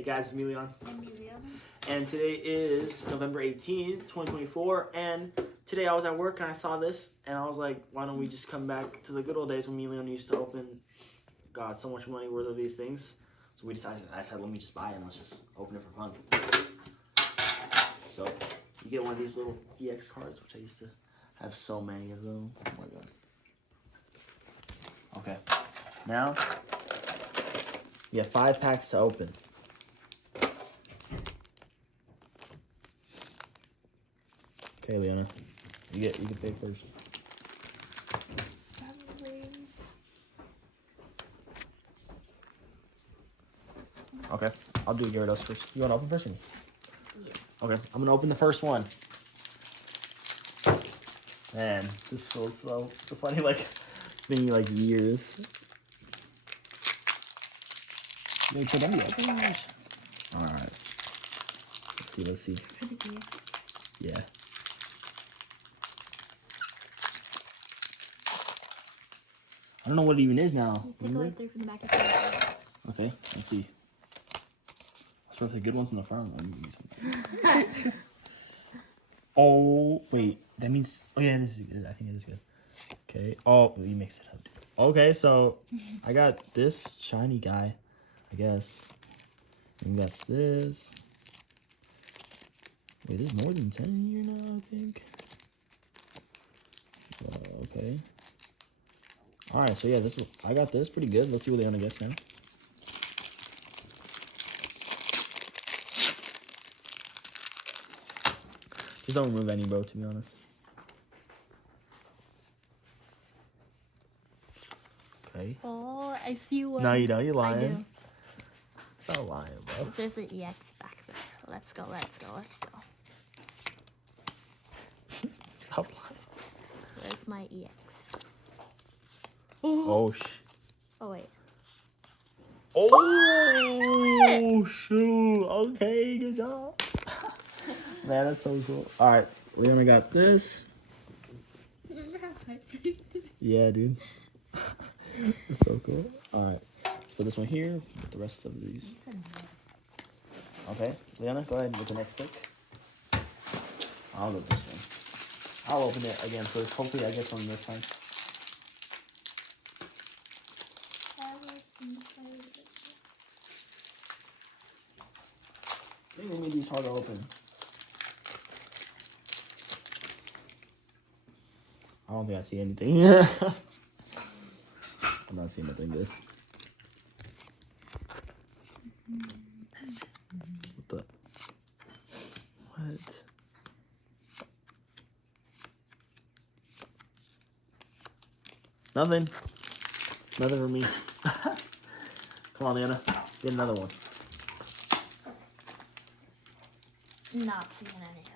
Hey guys, it's Emilion. Emilio. And today is November 18th, 2024. And today I was at work and I saw this and I was like, why don't we just come back to the good old days when Emilion used to open, God, so much money worth of these things. So I decided, let me just buy it and let's just open it for fun. So you get one of these little EX cards, which I used to have so many of them. Oh my God. Okay, now you have 5 packs to open. Okay, Leona, you can pick first. Probably this one. Okay, I'll do Gyarados first. You want to open first? Or me? Yeah. Okay, I'm gonna open the first one. Man, this feels so funny. Like it's been like years. Wait, could that be open? All right. Let's see. Pretty good. Yeah. I don't know what it even is now. You take away 3 from the back of the Okay, let's see. Let's start with a good one from the front. Oh, wait. That means... Oh, yeah, this is good. I think it is good. Okay. Oh, you mixed it up, dude. Okay, so I got this shiny guy, I guess. And that's this. Wait, there's more than 10 in here now, I think. Okay. Alright, so yeah, I got this pretty good. Let's see what they want to guess now. Just don't remove any, bro, to be honest. Okay. Oh, I see one. No, you don't. You're I lying. do. Stop lying, bro. There's an EX back there. Let's go. Stop lying. Where's my EX? Oh, Oh, wait. Oh, shoot. Okay, good job. Man, that's so cool. All right, Leona got this. Remember how hard it used to be? Yeah, dude. It's so cool. All right, let's put this one here. With the rest of these. Okay, Leona, go ahead with the next pick. I'll go with this one. I'll open it again first. Hopefully, I get something this time. I think maybe these hard to open. I don't think I see anything. I'm not seeing nothing good. What the? What? Nothing. Nothing for me. Come on, Leona. Get another one. Not seeing anything.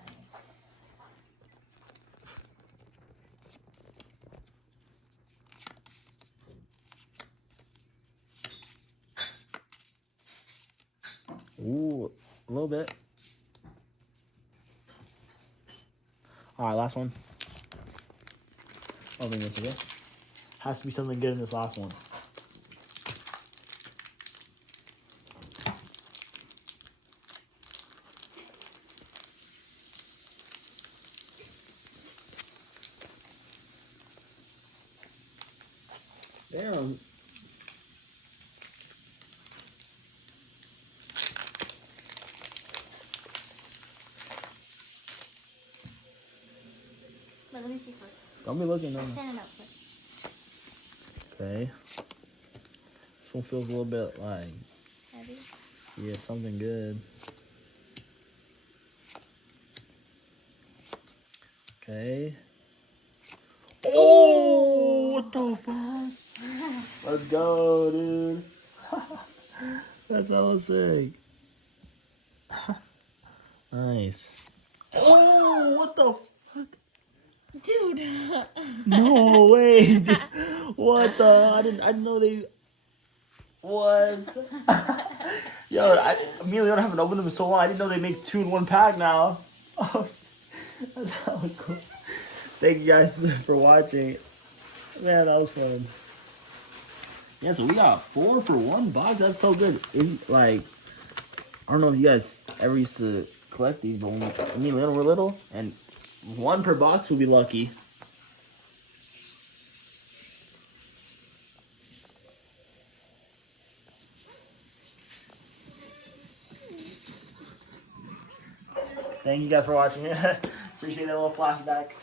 Ooh, a little bit. All right, last one. I don't think this is it. Has to be something good in this last one. Damn. Let me see first. Don't be looking, no. Just stand it up first. Okay. This one feels a little bit like, Heavy. yeah, something good. Okay. Oh, what the fuck? Let's go, dude. That's hella sick. Nice. Oh, what the fuck? Dude. No way. Dude. What the? I didn't know they. What? Yo, me and Leon haven't opened them in so long. I didn't know they make 2 in 1 pack now. Oh, that's hella cool. Thank you guys for watching. Man, that was fun. Yeah, so we got 4 for 1 box. That's so good. Like, I don't know if you guys ever used to collect these, but when me and Leon were little, and one per box would be lucky. Thank you guys for watching. Appreciate that little flashback.